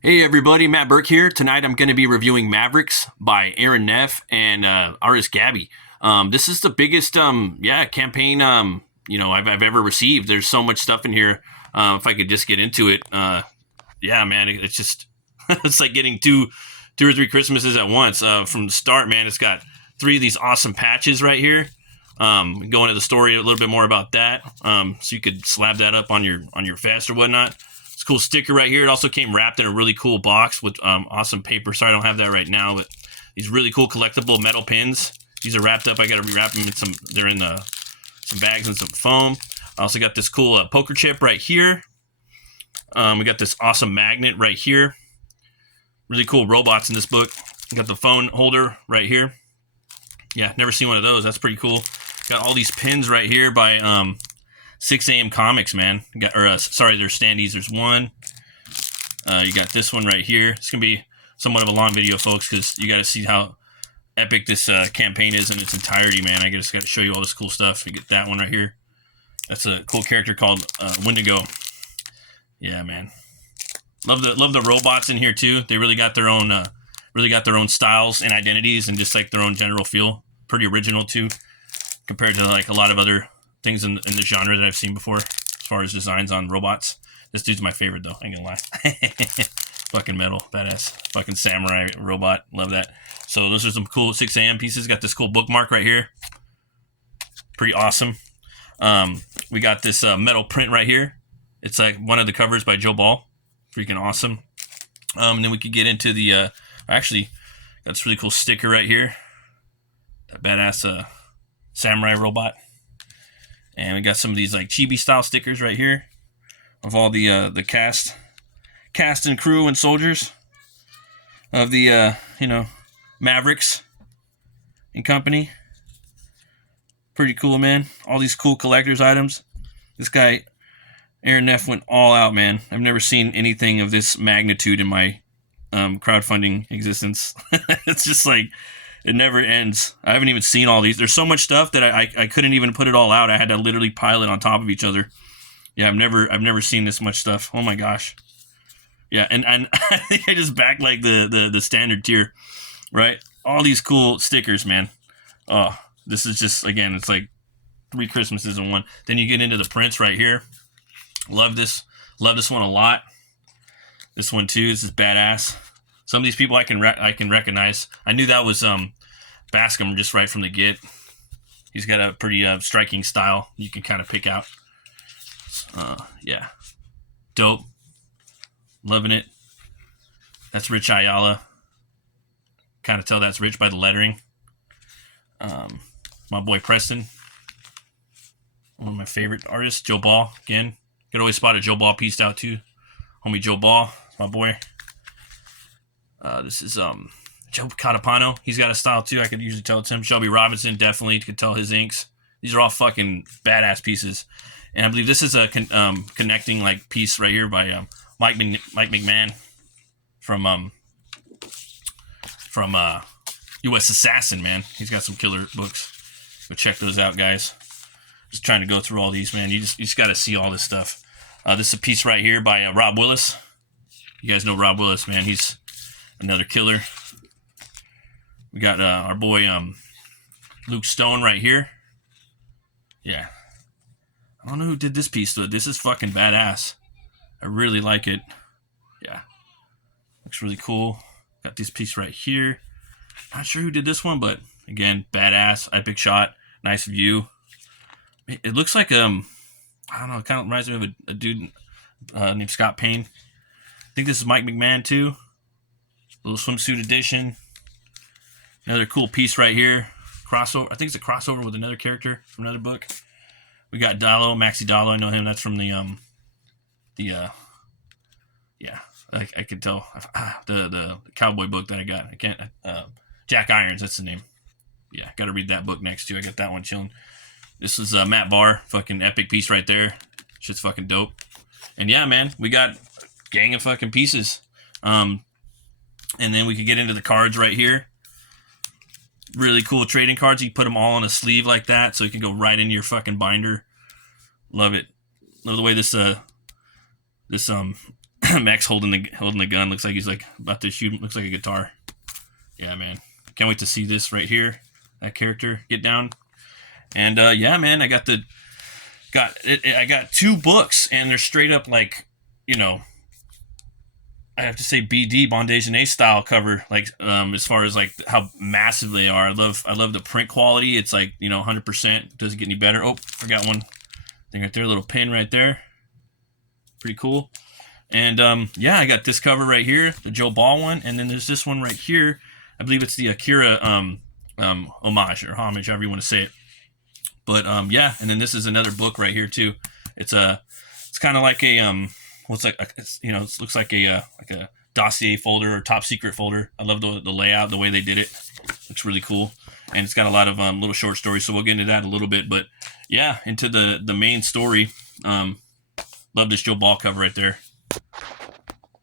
Hey everybody, Matt Burke here. Tonight I'm going to be reviewing Mavrics by Aaron Neff and artist Gabby. This is the biggest campaign I've ever received. There's so much stuff in here. If I could just get into it, yeah, man, it's just it's like getting two or three Christmases at once. From the start, man, it's got three of these awesome patches right here. Go into the story a little bit more about that, so you could slap that up on your vest or whatnot. It's a cool sticker right here. It also came wrapped in a really cool box with awesome paper. Sorry, I don't have that right now, but these really cool collectible metal pins. These are wrapped up. I got to rewrap them in some. They're in some bags and some foam. I also got this cool poker chip right here. We got this awesome magnet right here. Really cool robots in this book. We got the phone holder right here. Yeah, never seen one of those. That's pretty cool. Got all these pins right here by 6 a.m. Comics, man. They're standees. There's one. You got this one right here. It's going to be somewhat of a long video, folks, because you got to see how epic this campaign is in its entirety, man. I just got to show you all this cool stuff. You get that one right here. That's a cool character called Wendigo. Yeah, man. Love the robots in here too. They really got their own styles and identities and just like their own general feel. Pretty original too, compared to like a lot of other things in the genre that I've seen before as far as designs on robots. This dude's my favorite though, I ain't gonna lie. Fucking metal, badass. Fucking samurai robot, love that. So those are some cool 6 a.m. pieces. Got this cool bookmark right here. Pretty awesome. We got this metal print right here. It's like one of the covers by Joe Ball. Freaking awesome. And then we could get into the, actually, got this really cool sticker right here. That badass samurai robot. And we got some of these like chibi style stickers right here of all the cast and crew and soldiers of the Mavrics and company. Pretty cool, man. All these cool collector's items. This guy Aaron Neff went all out, man. I've never seen anything of this magnitude in my crowdfunding existence. It's just like it never ends. I haven't even seen all these. There's so much stuff that I couldn't even put it all out. I had to literally pile it on top of each other. Yeah, I've never seen this much stuff. Oh my gosh. Yeah, and I think I just backed like the standard tier, right? All these cool stickers, man. Oh, this is just, again, it's like 3 Christmases in one. Then you get into the prints right here. Love this one a lot. This one too. This is badass. Some of these people I can recognize. I knew that was Bascom just right from the get. He's got a pretty striking style. You can kind of pick out. Yeah, dope. Loving it. That's Rich Ayala. Kind of tell that's Rich by the lettering. My boy Preston, one of my favorite artists. Joe Ball again. Could always spot a Joe Ball pieced out too. Homie Joe Ball, my boy. This is Joe Catapano. He's got a style too. I could usually tell it's him. Shelby Robinson, definitely could tell his inks. These are all fucking badass pieces. And I believe this is a connecting like piece right here by Mike McMahon from U.S. Assassin, man. He's got some killer books. Go check those out, guys. Just trying to go through all these, man. You just got to see all this stuff. This is a piece right here by Rob Willis. You guys know Rob Willis, man. He's another killer. We got our boy Luke Stone right here. Yeah. I don't know who did this piece, though. This is fucking badass. I really like it. Yeah. Looks really cool. Got this piece right here. Not sure who did this one, but again, badass. Epic shot. Nice view. It looks like I don't know. It kind of reminds me of a dude named Scott Payne. I think this is Mike McMahon too. Little swimsuit edition. Another cool piece right here. Crossover. I think it's a crossover with another character from another book. We got Dallo, Maxi Dallo. I know him. That's from the yeah. I could tell the cowboy book that I got. I can't. Jack Irons. That's the name. Yeah, got to read that book next too. I got that one chilling. This is Matt Barr, fucking epic piece right there. Shit's fucking dope. And yeah, man, we got gang of fucking pieces. And then we could get into the cards right here. Really cool trading cards. You put them all on a sleeve like that, so you can go right into your fucking binder. Love it. Love the way this Max holding the gun. Looks like he's like about to shoot. Looks like a guitar. Yeah, man. Can't wait to see this right here. That character get down. And yeah, man, I got 2 books, and they're straight up like, I have to say BD Bondage and A style cover. Like as far as like how massive they are. I love the print quality. It's like 100%. Doesn't get any better. Oh, forgot one thing right there. A little pin right there. Pretty cool. And yeah, I got this cover right here, the Joe Ball one, and then there's this one right here. I believe it's the Akira homage or homage, however you want to say it. But yeah, and then this is another book right here too. It's kind of like a it looks like a dossier folder or top secret folder. I love the layout, the way they did it. Looks really cool, and it's got a lot of little short stories. So we'll get into that a little bit. But yeah, into the main story. Love this Joe Ball cover right there.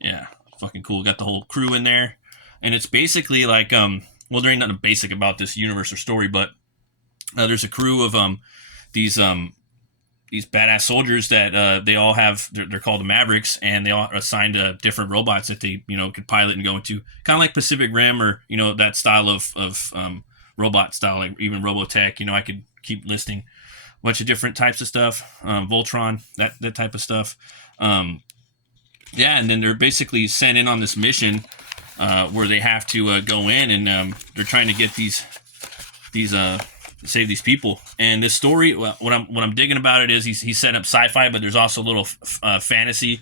Yeah, fucking cool. Got the whole crew in there, and it's basically like well, there ain't nothing basic about this universe or story, but there's a crew of these badass soldiers that they all have. They're called the Mavrics, and they all are assigned to different robots that they could pilot and go into, kind of like Pacific Rim or that style of robot style, like even Robotech. I could keep listing a bunch of different types of stuff. Voltron, that type of stuff. Yeah, and then they're basically sent in on this mission where they have to go in, and they're trying to get these save these people. And this story, what I'm digging about it is he's set up sci-fi, but there's also a little fantasy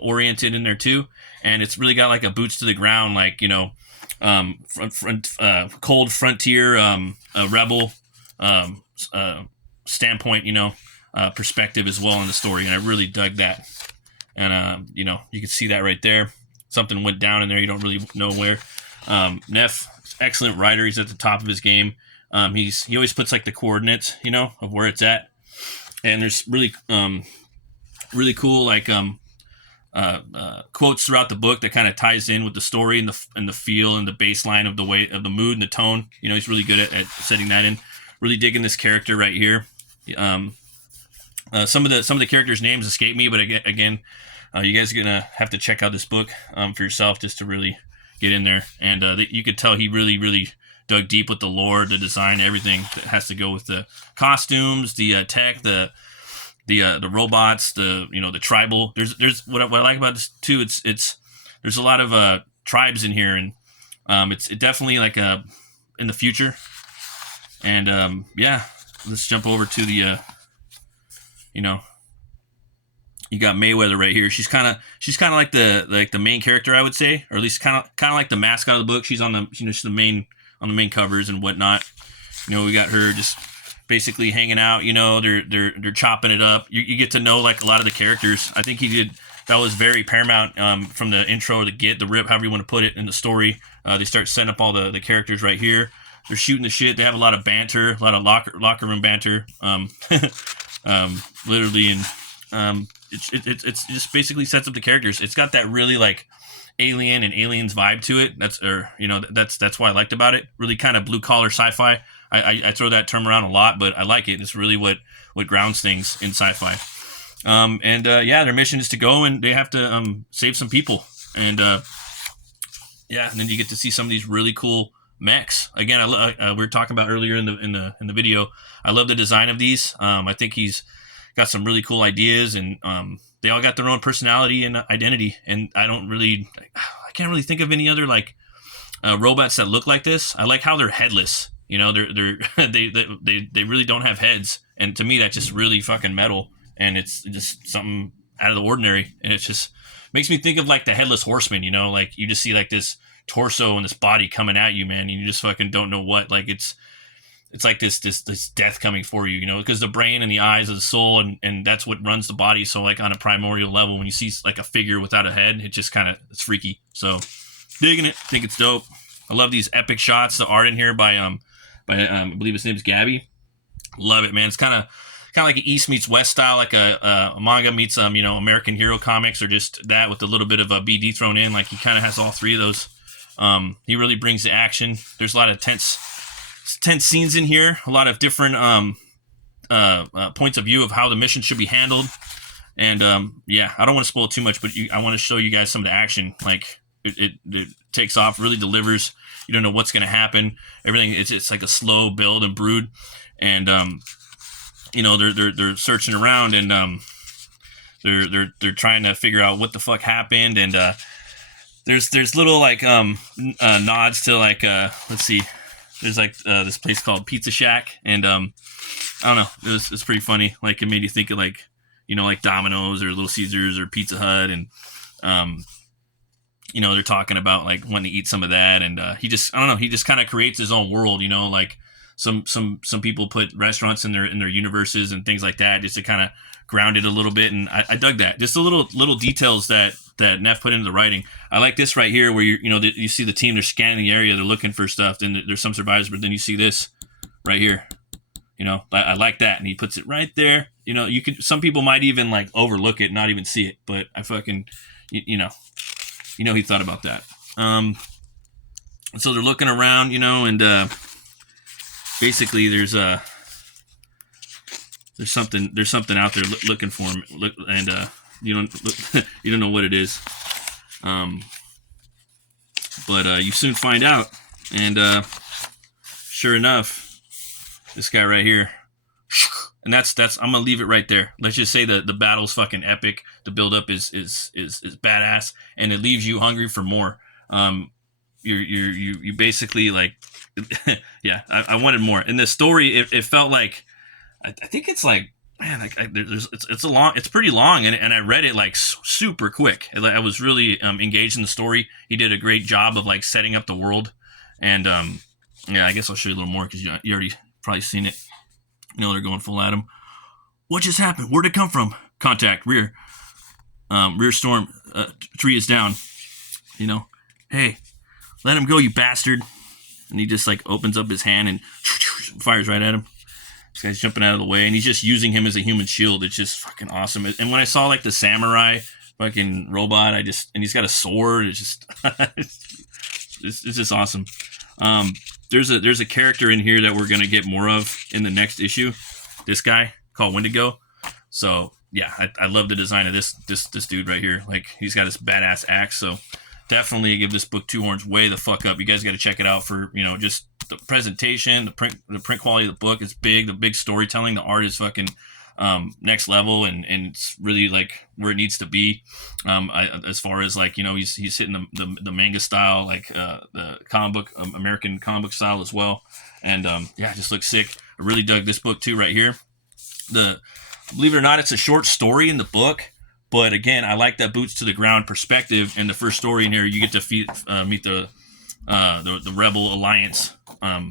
oriented in there too. And it's really got like a boots to the ground, like cold frontier rebel standpoint, perspective as well in the story. And I really dug that. And you can see that right there. Something went down in there. You don't really know where. Neff, excellent writer. He's at the top of his game. He always puts like the coordinates, of where it's at. And there's really cool like quotes throughout the book that kind of ties in with the story and the feel and the baseline of the way of the mood and the tone. He's really good at setting that in. Really digging this character right here. Some of the characters' names escape me, but again, you guys are gonna have to check out this book for yourself just to really get in there. And you could tell he really, really dug deep with the lore, the design, everything that has to go with the costumes, the tech, the robots, the tribal. There's what I like about this too. It's there's a lot of tribes in here, and it's definitely like in the future. And yeah, let's jump over to the you got Mayweather right here. She's kind of like the main character, I would say, or at least kind of like the mascot of the book. She's on the she's the main on the main covers and whatnot. We got her just basically hanging out. They're chopping it up. You get to know like a lot of the characters. I think that was very paramount from the intro to get the rip, however you want to put it, in the story. They start setting up all the characters right here. They're shooting the shit. They have a lot of banter, a lot of locker room banter. Literally, and it just basically sets up the characters. It's got that really like Alien and Aliens vibe to it. That's what I liked about it. Really kind of blue collar sci-fi. I throw that term around a lot, but I like it. It's really what grounds things in sci-fi. Yeah, their mission is to go and they have to save some people. And yeah, and then you get to see some of these really cool mechs. Again, we were talking about earlier in the video. I love the design of these. I think he's got some really cool ideas, and they all got their own personality and identity. And I can't really think of any other like robots that look like this. I like how they're headless. They really don't have heads, and to me that's just really fucking metal, and it's just something out of the ordinary, and it just makes me think of like the Headless Horseman. Like you just see like this torso and this body coming at you, man, and you just fucking don't know what. Like it's like this death coming for you, because the brain and the eyes of the soul, and that's what runs the body. So like on a primordial level, when you see like a figure without a head, it just it's freaky. So digging it, think it's dope. I love these epic shots. The art in here by I believe his name's Gabby. Love it, man. It's kind of like an East meets West style, like a manga meets American Hero comics, or just that with a little bit of a BD thrown in. Like he kind of has all three of those. He really brings the action. There's a lot of tense scenes in here, a lot of different points of view of how the mission should be handled. And yeah, I don't want to spoil too much, but I want to show you guys some of the action. Like it takes off, really delivers. You don't know what's going to happen. Everything it's like a slow build and brood, and you know they're searching around, and they're trying to figure out what the fuck happened, and there's little like nods to like let's see, there's like this place called Pizza Shack, and I don't know, it's pretty funny. Like it made you think of like, you know, like Domino's or Little Caesars or Pizza Hut, and you know, they're talking about like wanting to eat some of that, and he just, I don't know, he just kind of creates his own world, you know, like some people put restaurants in their universes and things like that, just to kind of ground it a little bit, and I dug that. Just the little details that Neff put into the writing. I like this right here, where you know you see the team, they're scanning the area, they're looking for stuff, then there's some survivors, but then you see this right here. You know, I like that, and he puts it right there. You know, you could, some people might even like overlook it, not even see it, but I fucking, you know, he thought about that. So they're looking around, you know, and basically there's something out there looking for him, and you don't know what it is, but you soon find out, and sure enough, this guy right here, and that's I'm gonna leave it right there. Let's just say the battle's fucking epic. The build up is badass, and it leaves you hungry for more. You basically like, yeah. I wanted more. In the story, it felt like, I think it's like, man, like it's pretty long, and I read it like super quick. I was really engaged in the story. He did a great job of like setting up the world, and yeah, I guess I'll show you a little more because you already probably seen it. You know, they're going full at him. What just happened? Where'd it come from? Contact, rear. Rear storm. Tree is down. You know, hey, let him go, you bastard. And he just like opens up his hand and fires right at him. This guy's jumping out of the way, and he's just using him as a human shield. It's just fucking awesome. And when I saw like the samurai fucking robot, and he's got a sword. It's just, it's just awesome. There's a character in here that we're gonna get more of in the next issue. This guy called Wendigo. So yeah, I love the design of this dude right here. Like he's got this badass axe. So definitely give this book 2 horns way the fuck up. You guys got to check it out for, you know, just the presentation, the print quality of the book is big. The big storytelling, the art is fucking next level, and it's really like where it needs to be. As far as like, you know, he's hitting the manga style, like the comic book, American comic book style as well, and yeah, it just looks sick. I really dug this book too right here. Believe it or not, it's a short story in the book, but again, I like that boots to the ground perspective. In the first story in here, you get to meet the Rebel Alliance. At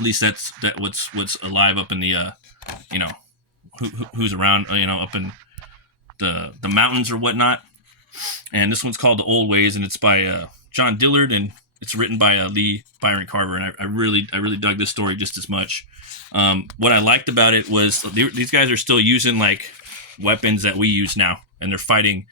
least that's what's alive up in the you know, who's around, you know, up in the mountains or whatnot. And this one's called The Old Ways, and it's by John Dillard, and it's written by Lee Byron Carver. And I really dug this story just as much. What I liked about it was these guys are still using like weapons that we use now, and they're fighting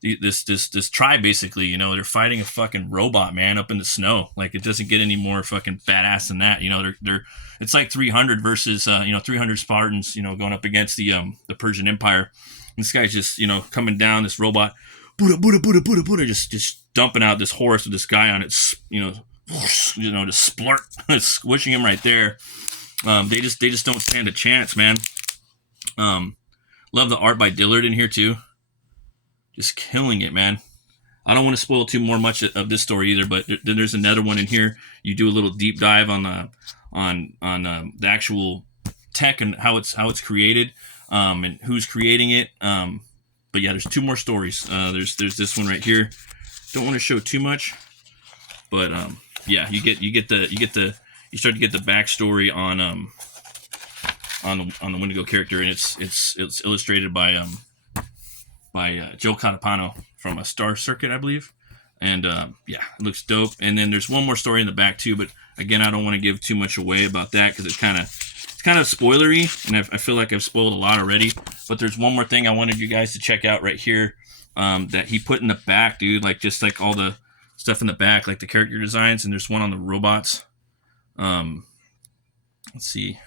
this tribe basically. You know, they're fighting a fucking robot, man, up in the snow. Like it doesn't get any more fucking badass than that. You know, they're it's like 300 versus 300 Spartans, you know, going up against the Persian Empire. And this guy's just, you know, coming down, this robot, Buddha, just dumping out this horse with this guy on it, you know, just splurt, squishing him right there. They just don't stand a chance, man. Love the art by Dillard in here too. Just killing it, man. I don't want to spoil too much of this story either, but then there's another one in here. You do a little deep dive on the actual tech and how it's created, and who's creating it. But yeah, there's 2 more stories. There's this one right here. Don't want to show too much, but yeah, you start to get the backstory on the Wendigo character, and it's illustrated by Joe Catapano from a Star Circuit, I believe. And yeah, it looks dope. And then there's one more story in the back too, but again, I don't want to give too much away about that because it's kind of spoilery, and I feel like I've spoiled a lot already. But there's one more thing I wanted you guys to check out right here, that he put in the back, dude. Like just like all the stuff in the back, like the character designs, and there's one on the robots. Let's see.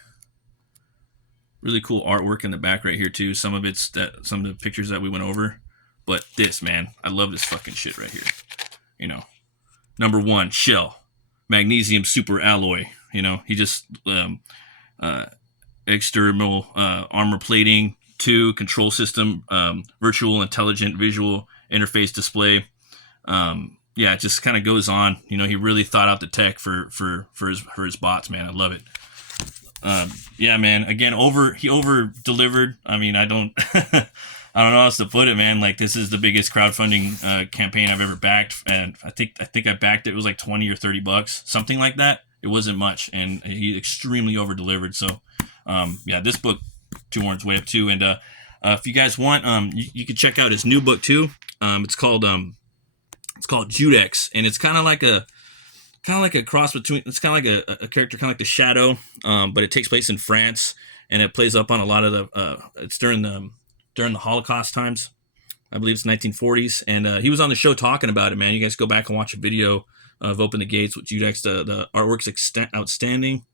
Really cool artwork in the back right here too. Some of the pictures that we went over. But this, man, I love this fucking shit right here. You know, number 1, shell, magnesium super alloy. You know, he just external armor plating. 2, control system, virtual intelligent visual interface display. Yeah, it just kind of goes on. You know, he really thought out the tech for his bots, man. I love it. Yeah, man. Again, he over delivered. I mean, I don't I don't know how else to put it, man. Like, this is the biggest crowdfunding campaign I've ever backed, and I think I backed it. It was like $20 or $30, something like that. It wasn't much, and he extremely over delivered. So, yeah, this book, Two Horns Way Up too. And if you guys want, you can check out his new book too. It's called JUDEX, and it's kind of like a cross between. It's kind of like a character, kind of like the Shadow, but it takes place in France, and it plays up on a lot of the. It's during the Holocaust times. I believe it's 1940s, and he was on the show talking about it. Man, you guys go back and watch a video of Open the Gates with JUDEX. The artwork's outstanding.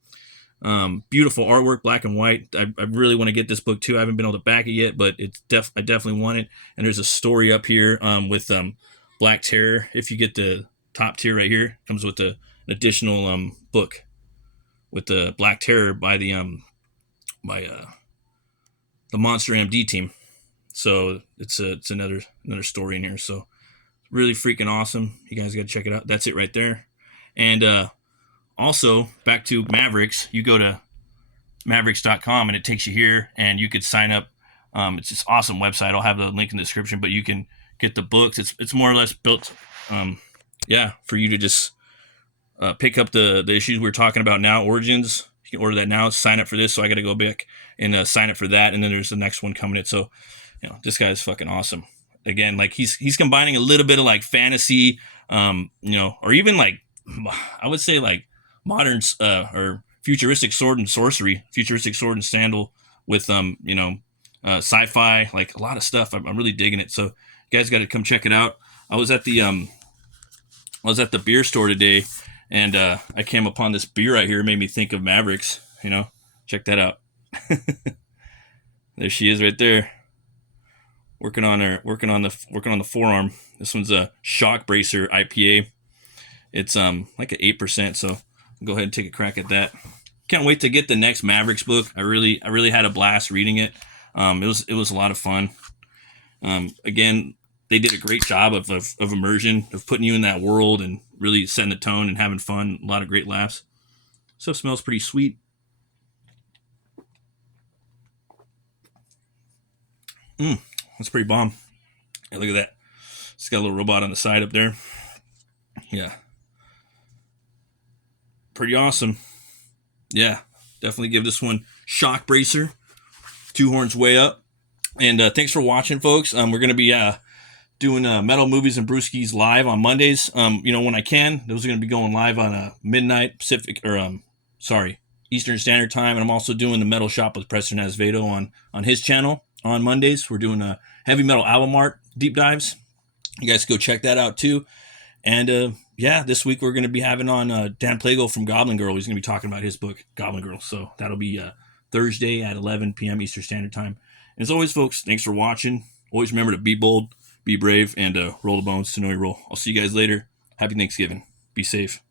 Beautiful artwork, black and white. I really want to get this book too. I haven't been able to back it yet, but I definitely want it. And there's a story up here with Black Terror. If you get the top tier right here, comes with an additional book with the Black Terror by the Monster MD team. So it's another story in here. So really freaking awesome. You guys got to check it out. That's it right there. And also, back to Mavrics, you go to Mavrics.com and it takes you here, and you could sign up. It's this awesome website. I'll have the link in the description, but you can get the books. It's more or less built, for you to just pick up the issues we're talking about now, Origins. You can order that now, sign up for this, so I got to go back and sign up for that, and then there's the next one coming in. So, this guy is fucking awesome. Again, like he's combining a little bit of like fantasy, or even like, I would say like modern or futuristic sword and sorcery, futuristic sword and sandal with sci-fi, like a lot of stuff. I'm really digging it. So you guys got to come check it out. I was at the beer store today, and I came upon this beer right here. It made me think of Mavrics. Check that out. There she is right there, working on the forearm. This one's a Shock Bracer IPA. It's like an 8%, so I'll go ahead and take a crack at that. Can't wait to get the next Mavrics book. I really had a blast reading it. It was a lot of fun. Again, they did a great job of immersion, of putting you in that world and really setting the tone and having fun. A lot of great laughs. Stuff smells pretty sweet. That's pretty bomb. Yeah, look at that. It's got a little robot on the side up there. Yeah. Pretty awesome. Yeah, definitely give this one Shock Bracer. Two Horns Way Up. And thanks for watching, folks. We're going to be doing Metal Movies and Brewskis live on Mondays. When I can. Those are going to be going live on midnight Pacific, Eastern Standard Time. And I'm also doing the Metal Shop with Preston Azevedo on his channel on Mondays. We're doing heavy metal album art deep dives. You guys go check that out too. And this week we're going to be having on Dan Plago from Goblin Girl. He's going to be talking about his book, Goblin Girl. So that'll be Thursday at 11 p.m. Eastern Standard Time. And as always, folks, thanks for watching. Always remember to be bold, be brave, and roll the bones to know your role. I'll see you guys later. Happy Thanksgiving. Be safe.